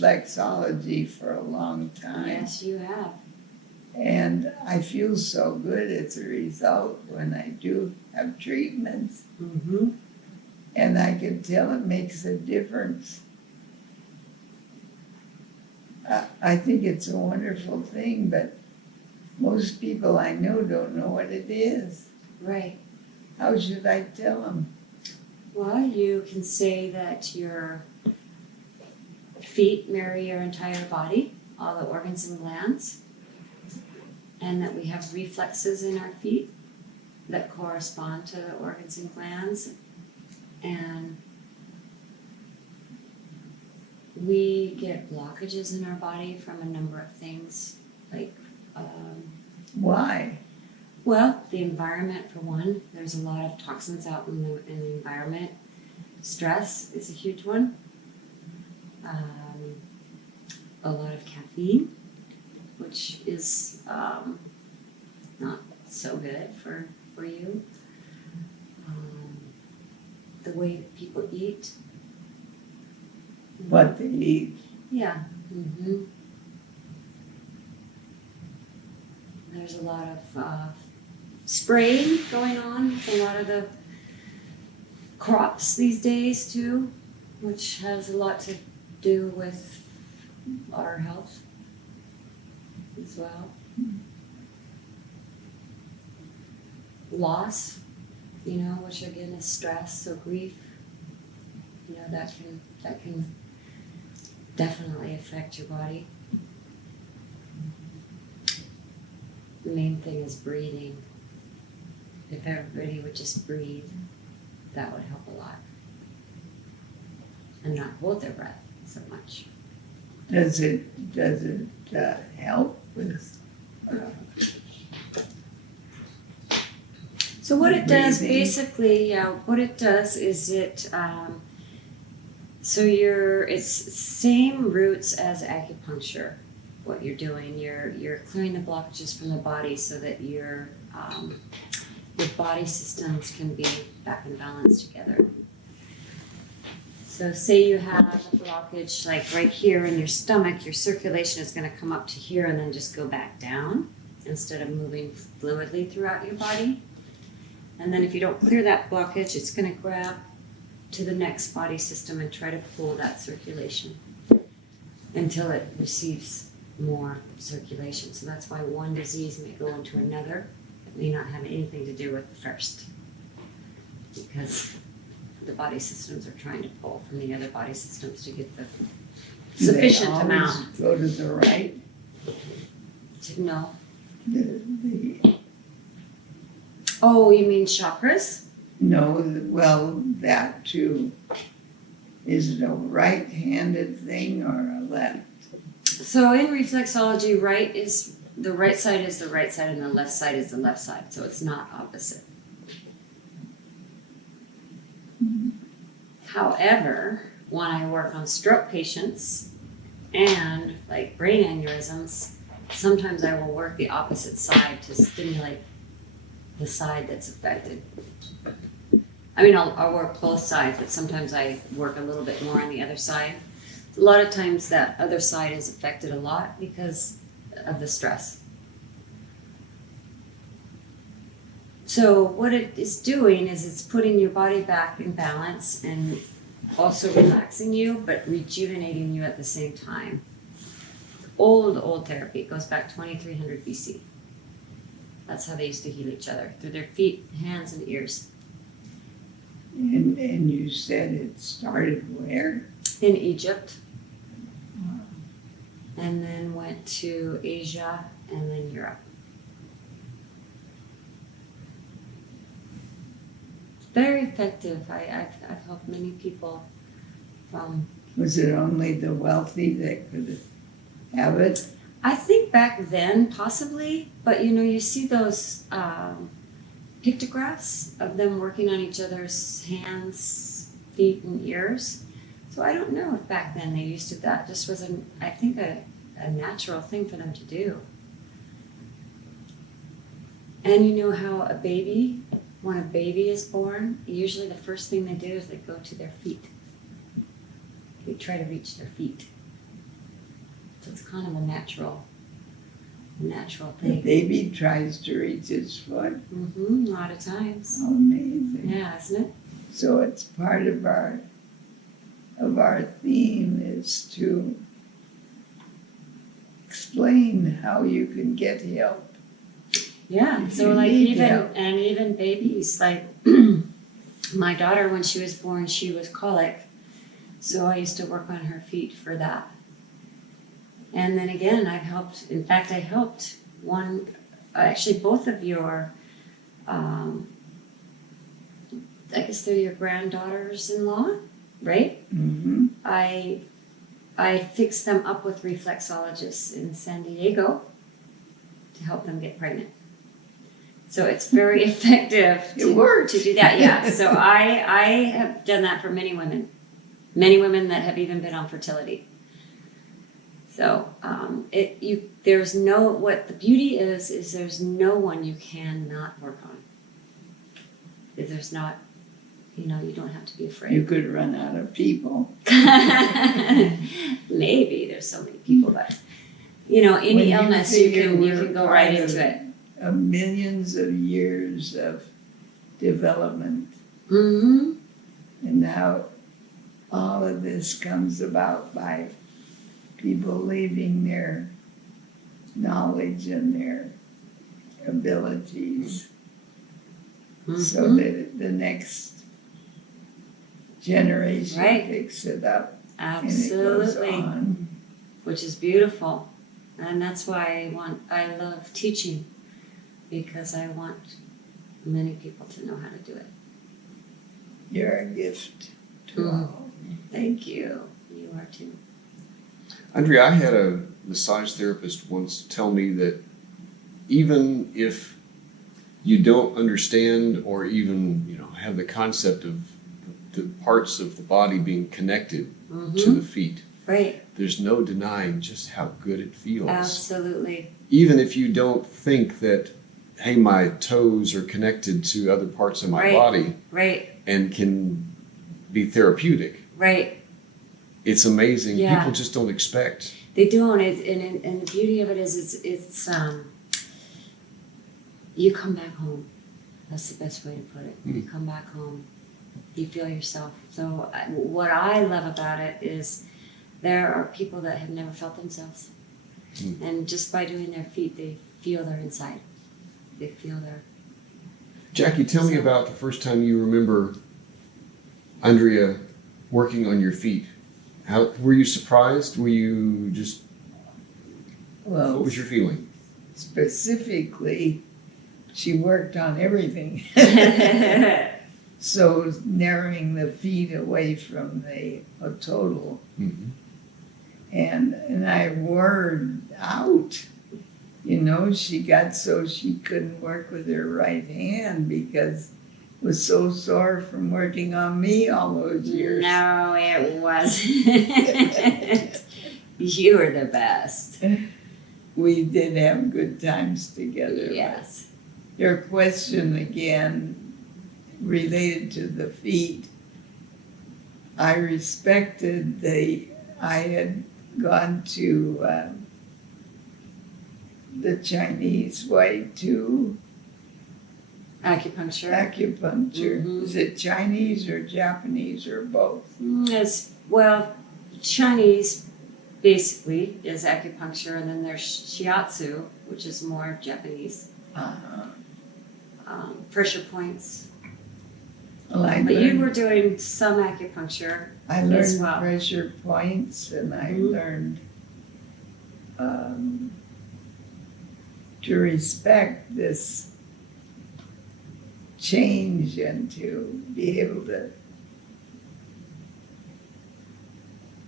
reflexology for a long time. Yes, you have. And I feel so good as a result when I do have treatments. Mm-hmm. And I can tell it makes a difference. I think it's a wonderful thing, but most people I know don't know what it is. Right. How should I tell them? Well, you can say that your feet mirror your entire body, all the organs and glands, and that we have reflexes in our feet that correspond to the organs and glands. And we get blockages in our body from a number of things, like Why? well, the environment for one. There's a lot of toxins out in the environment. Stress is a huge one. A lot of caffeine, which is not so good for you. The way that people eat. What they eat. Yeah. Mm-hmm. There's a lot of spraying going on with a lot of the crops these days too, which has a lot to do with our health as well. Loss, which again is stress, so grief, that can definitely affect your body. The main thing is breathing. If everybody would just breathe, that would help a lot. And not hold their breath so much. Does it help with? So what it does breathing? basically, what it does is it's same roots as acupuncture. What you're doing, you're clearing the blockages from the body so that your body systems can be back in balance together. So say you have a blockage like right here in your stomach, your circulation is going to come up to here and then just go back down instead of moving fluidly throughout your body. And then if you don't clear that blockage, it's going to grab to the next body system and try to pull that circulation until it receives more circulation. So that's why one disease may go into another. It may not have anything to do with the first, because the body systems are trying to pull from the other body systems to get the sufficient Do they amount. always go to the right? No. The Oh, you mean chakras? No, well, that too. Is it a right-handed thing or a left? So in reflexology, the right side is the right side and the left side is the left side. So it's not opposite. However, when I work on stroke patients and like brain aneurysms, sometimes I will work the opposite side to stimulate the side that's affected. I mean, I'll work both sides, but sometimes I work a little bit more on the other side. A lot of times that other side is affected a lot because of the stress. So what it is doing is it's putting your body back in balance and also relaxing you, but rejuvenating you at the same time. Old therapy. It goes back 2300 BC. That's how they used to heal each other, through their feet, hands, and ears. And you said it started where? In Egypt. And then went to Asia and then Europe. Very effective. I've helped many people from... Was it only the wealthy that could have it? I think back then, possibly, but you see those pictographs of them working on each other's hands, feet, and ears. So I don't know if back then they used to. That just was, I think, a natural thing for them to do. And you know how when a baby is born, usually the first thing they do is they go to their feet. They try to reach their feet. natural The thing. baby tries to reach its foot. A lot of times. How amazing. Yeah, isn't it? So it's part of our theme is to explain how you can get help. Yeah. If So you like need help. even babies, like my daughter, when she was born, she was colic. So I used to work on her feet for that. And then again, I helped actually both of your, I guess they're your granddaughters-in-law, right? Mm-hmm. I fixed them up with reflexologists in San Diego to help them get pregnant. So it's very effective It works. to do that. Yeah. So I have done that for many women that have even been on fertility. So there's no, what the beauty is there's no one you cannot work on. There's not, you don't have to be afraid. You could run out of people. Maybe there's so many people, but any When you illness you figure can we're go part right of into it. Millions of years of development Mm-hmm. and how all of this comes about by people leaving their knowledge and their abilities so that the next generation Right. picks it up Absolutely. and it goes on. Which is beautiful. And that's why I love teaching, because I want many people to know how to do it. You're a gift to all. Thank you. You are too. Andrea, I had a massage therapist once tell me that even if you don't understand or even have the concept of the parts of the body being connected to the feet, Right. there's no denying just how good it feels. Absolutely. Even if you don't think that, hey, my toes are connected to other parts of my Right. body Right. and can be therapeutic. Right. It's amazing. Yeah. People just don't expect. They don't. And the beauty of it is it's you come back home. That's the best way to put it. You come back home. You feel yourself. So what I love about it is there are people that have never felt themselves. And just by doing their feet, they feel their inside. They feel their... Jackie, tell me about the first time you remember Andrea working on your feet. How were you surprised? Were you just... Well, what was your feeling? specifically, she worked on everything. So narrowing the feet away from the total. Mm-hmm. And I wore out. She got so she couldn't work with her right hand because it was so sore from working on me all those years. No, it wasn't. You were the best. We did have good times together. Yes. Your question again, related to the feet, I respected I had gone to the Chinese way too. Acupuncture. Acupuncture. Is it Chinese or Japanese or both? Chinese basically is acupuncture, and then there's shiatsu, which is more Japanese. Pressure points. Well, But you were doing some acupuncture. I as learned well. pressure points, and I learned to respect this change and to be able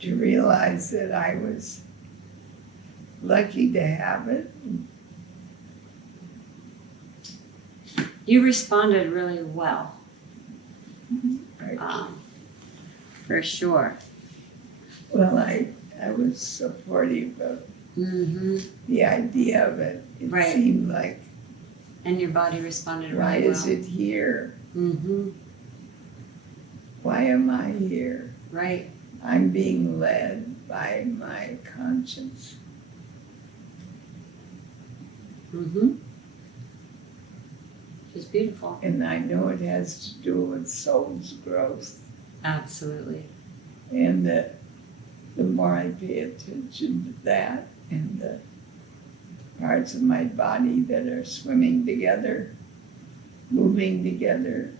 to realize that I was lucky to have it. You responded really well. For sure. Well, I was supportive of the idea of it. It Right. seemed like, And your body responded really why well. is it here? Mm-hmm. Why am I here? Right. I'm being led by my conscience. Mm-hmm. She's beautiful. And I know it has to do with soul's growth. Absolutely. And that the more I pay attention to that and the parts of my body that are swimming together, moving together,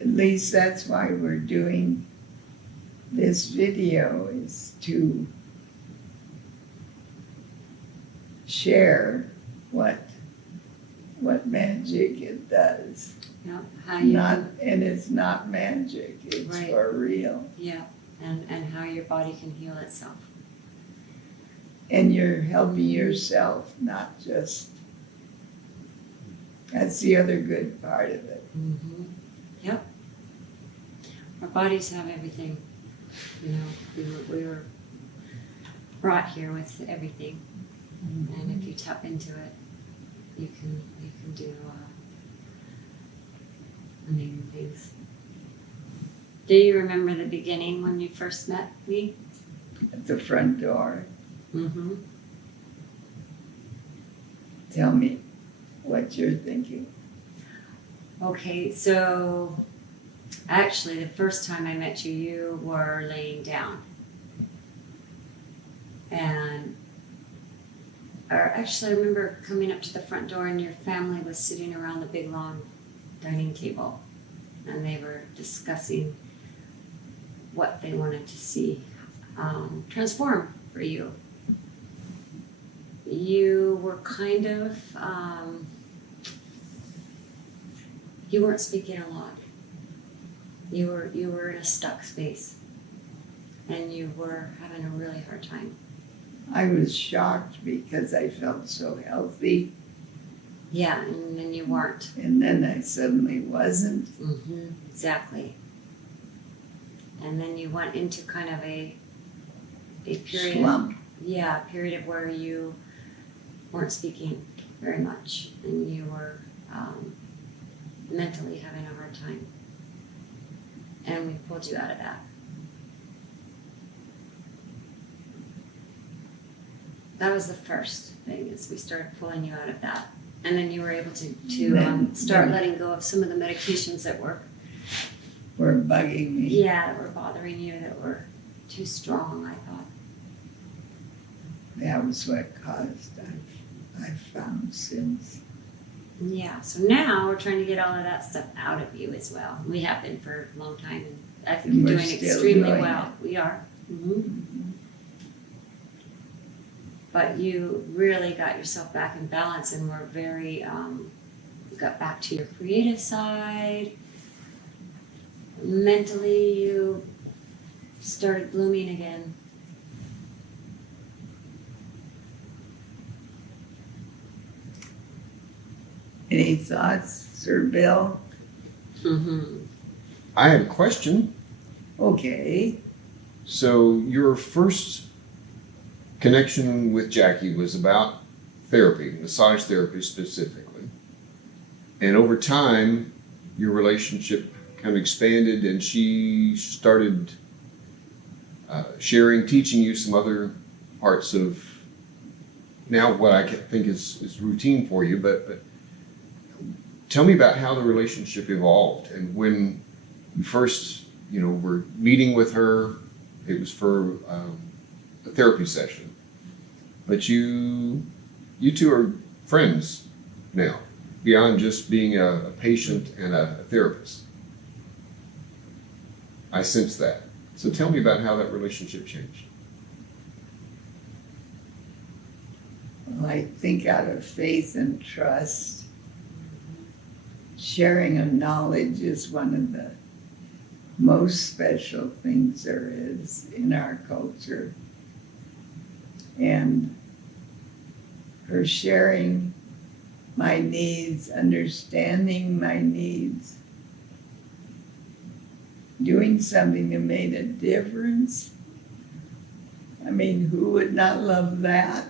at least that's why we're doing this video, is to share what magic it does. Yeah. How you And it's not magic, it's Right. for real. Yeah. And how your body can heal itself. And you're helping yourself, not just, that's the other good part of it. Mm-hmm. Yep. Our bodies have everything. You know, we were brought here with everything, and if you tap into it, you can do amazing things. Do you remember the beginning when you first met me? At the front door, Mm-hmm. tell me what you're thinking. Okay, so actually, the first time I met you, you were laying down. Actually, I remember coming up to the front door and your family was sitting around the big long dining table. And they were discussing what they wanted to see transform for you. You were kind of, you weren't speaking a lot. You were in a stuck space, and you were having a really hard time. I was shocked because I felt so healthy, Yeah, and then you weren't. and then I suddenly wasn't. Mm-hmm. Exactly. And then you went into kind of a period. Slump. Yeah, a period of where you weren't speaking very much, and you were mentally having a hard time. And we pulled you out of that. That was the first thing, is we started pulling you out of that. And then you were able to start letting go of some of the medications that were Bugging me. that were bothering you, that were too strong, I thought. That was what caused I've found since. Yeah, so now we're trying to get all of that stuff out of you as well. We have been for a long time, and I think And you're we're doing still extremely doing well. We are. Mm-hmm. But you really got yourself back in balance, and were very, got back to your creative side. Mentally, you started blooming again. Any thoughts, Sir Bill? Mm-hmm. I have a question. Okay. So your first connection with Jackie was about therapy, massage therapy specifically. And over time, your relationship kind of expanded, and she started sharing, teaching you some other parts of now what I think is routine for you. But tell me about how the relationship evolved, and when you first, were meeting with her. It was for a therapy session, but you two are friends now, beyond just being a patient and a therapist. I sense that. So tell me about how that relationship changed. Well, I think out of faith and trust, sharing of knowledge is one of the most special things there is in our culture. And her sharing my needs, understanding my needs, doing something that made a difference. I mean, who would not love that?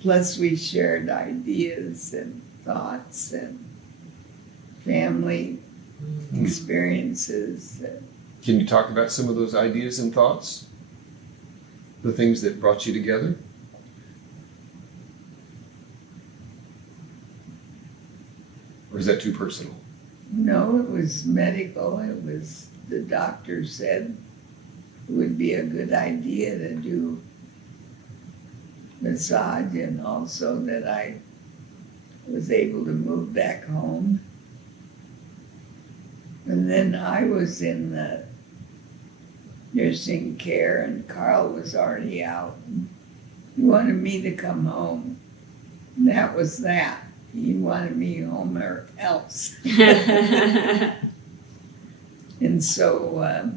Plus, we shared ideas and thoughts and family experiences. Can you talk about some of those ideas and thoughts? The things that brought you together? Or is that too personal? No, it was medical. It was, the doctor said it would be a good idea to do massage, and also that I was able to move back home. And then I was in the nursing care, and Carl was already out. And he wanted me to come home. And that was that. He wanted me home or else. And so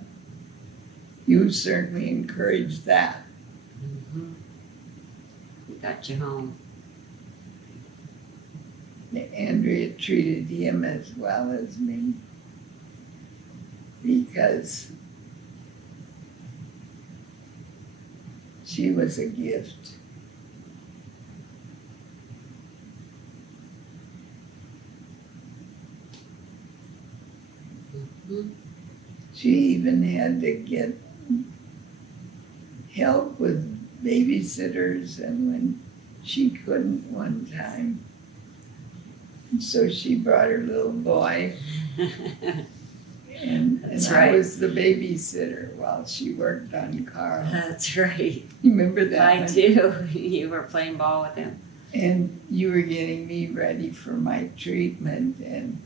you certainly encouraged that. Mm-hmm. We got you home. Andrea treated him as well as me, because she was a gift. Mm-hmm. She even had to get help with babysitters, and when she couldn't one time, so she brought her little boy, and That's I right. was the babysitter while she worked on Carl. That's right. You remember that? I one? do. You were playing ball with him. And you were getting me ready for my treatment, and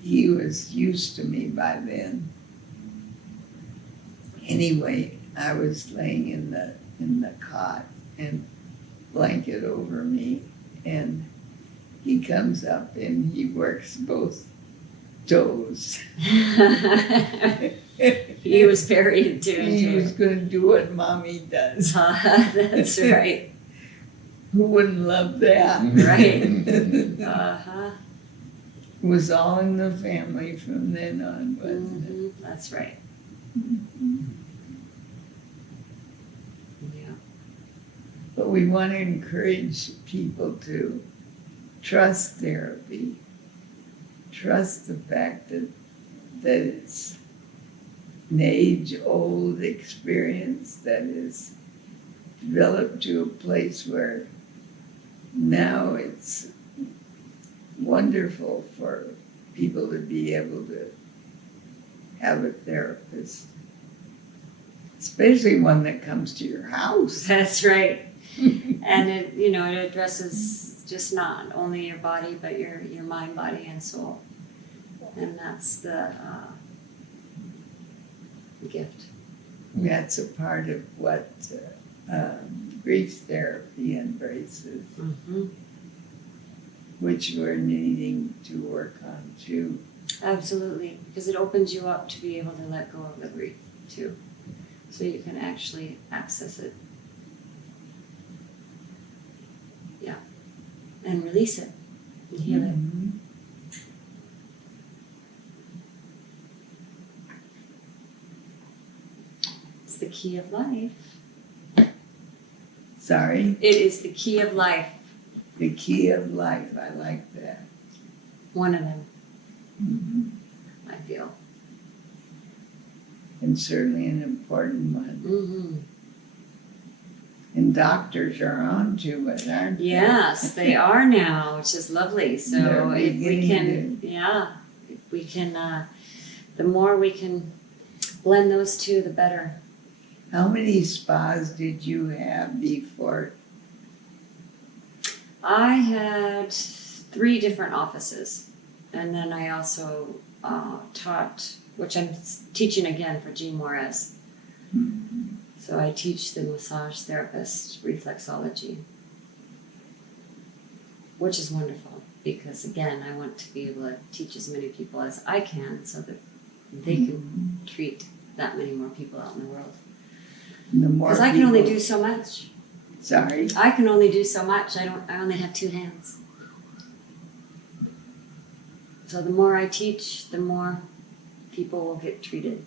he was used to me by then. Anyway, I was laying in the cot and blanket over me, and he comes up and he works both toes. He was very into He was it. going to do what mommy does. That's right. Who wouldn't love that? Right. It Uh-huh. was all in the family from then on, wasn't it? Mm-hmm. That's right. Yeah. But we want to encourage people to trust therapy, trust the fact that it's an age-old experience that is developed to a place where now it's wonderful for people to be able to have a therapist, especially one that comes to your house. That's right. And it, it addresses just not only your body, but your mind, body, and soul. And that's the gift. That's a part of what grief therapy embraces, Mm-hmm. which we're needing to work on too. Absolutely, because it opens you up to be able to let go of the grief too, so you can actually access it. Yeah, and release it and heal it. Mhm. It's the key of life. Sorry, It is the key of life. the key of life. I like that. One of them, Mhm. I feel. And certainly an important one. Mm-hmm. And doctors are on to it, aren't they? Yes, they are now, which is lovely. So They're if we beginning can, if we can, the more we can blend those two, the better. How many spas did you have before? I had 3 different offices, and then I also taught, which I'm teaching again for Jean Juarez. So I teach the massage therapist reflexology, which is wonderful because, again, I want to be able to teach as many people as I can so that they can treat that many more people out in the world. The more Because I can only people- do so much. Sorry. I can only do so much. I only have 2 hands. So the more I teach, the more people will get treated.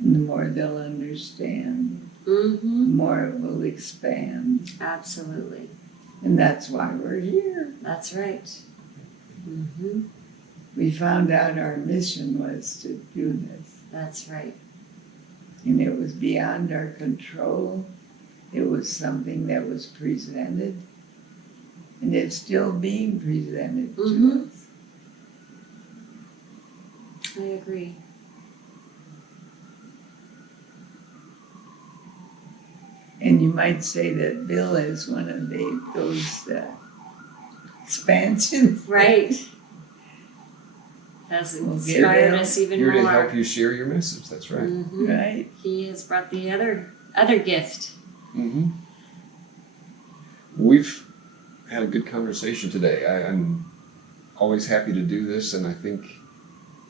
And the more they'll understand, the Mm-hmm. more it will expand. Absolutely. And that's why we're here. That's right. Mm-hmm. we found out our mission was to do this. That's right. And it was beyond our control. It was something that was presented. And it's still being presented to us. I agree. And you might say that Bill is one of those expansions. Right. Has We'll get inspired Bill us even Here to more. help you share your message. That's right. Mhm. Right? He has brought the other gift. Mm-hmm. We've had a good conversation today. I'm always happy to do this, and I think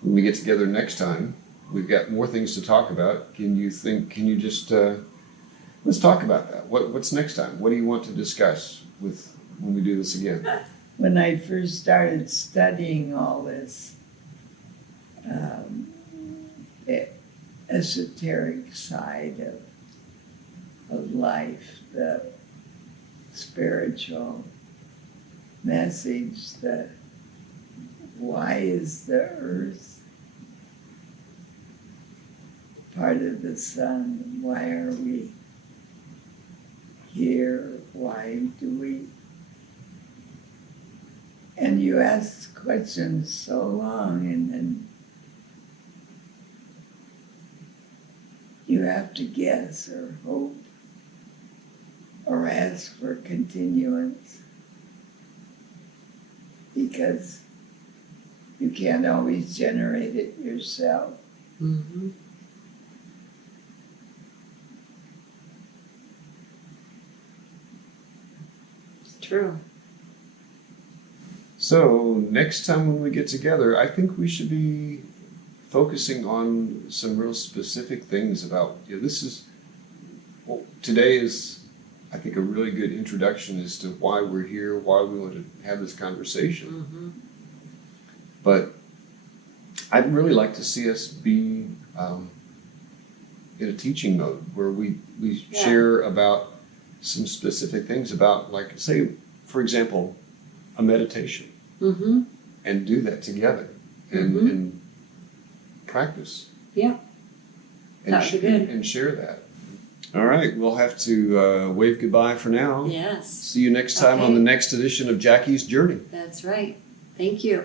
when we get together next time, we've got more things to talk about. Can you just let's talk about that. What's next time? What do you want to discuss when we do this again? When I first started studying all this, the esoteric side of life, the spiritual message, why is the earth part of the sun? Why are we here? Why do we? And you ask questions so long, and then you have to guess or hope or ask for continuance, because you can't always generate it yourself. Mm-hmm. It's true. So next time when we get together, I think we should be focusing on some real specific things about, today is, I think, a really good introduction as to why we're here, why we want to have this conversation. Mm-hmm. But I'd really like to see us be in a teaching mode where we share about some specific things about, like, say, for example, a meditation. Mm-hmm. And do that together and, Mhm. and practice. Yeah. And, That would be good. and share that. All right, we'll have to wave goodbye for now. Yes. See you next time on Okay. the next edition of Jacki's Journey. That's right. Thank you.